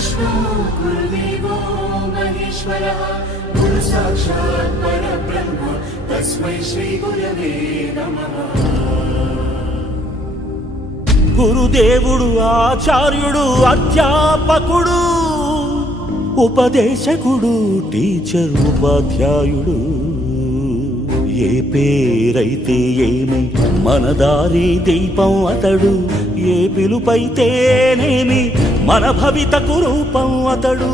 विष्णु गुरुदेवो महेश्वरः गुरु साक्षात् परब्रह्म तस्मै श्री गुरवे नमः। గురుదేవుడు ఆచార్యుడు అధ్యాపకుడు ఉపదేశకుడు టీచర్ ఉపాధ్యాయుడు ఏ పేరైతే ఏమి మన దారి దీపం అతడు ఏ పిలుపైతేనేమి మన భవితకు రూపం అతడు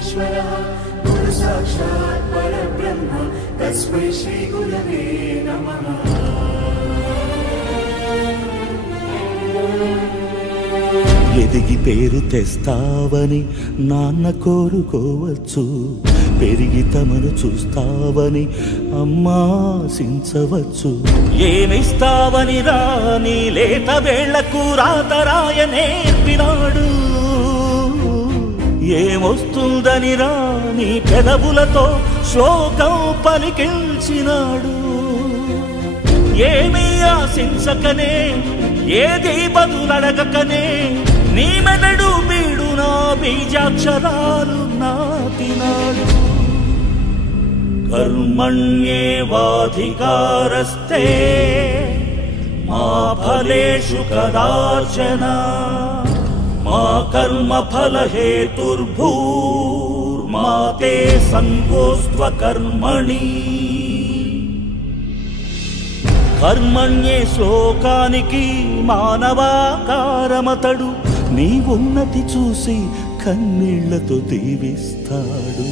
गुरु साक्षात् परब्रह्म तस्मै श्री गुरवे नमः। ఎదిగి పేరు తెస్తావని నాన్న కోరుకోవచ్చు పెరిగి తమను చూస్తావని అమ్మా ఆశించవచ్చు ఏమిస్తావని రాని లేత వేళ్లకు రాతరాయ నేర్పినాడు ఏమొస్తుందని రాని పెదవులతో శ్లోకం పలికించినాడు ఏమీ ఆశించకనే ఏది బదులడగకనే నీ మెదడు బీడు నా బీజాక్షరాలు నాటినాడు కర్మణ్యేవాధికారస్తే మా ఫలేషు కదాచన మా కర్మ ఫల హేతుర్భూర్మా తే సంగోస్త్వ కర్మణి కర్మణ్యే శ్లోకానికి మానవాకారమతడు నీ ఉన్నతి చూసి కన్నీళ్లతో దీవిస్తాడు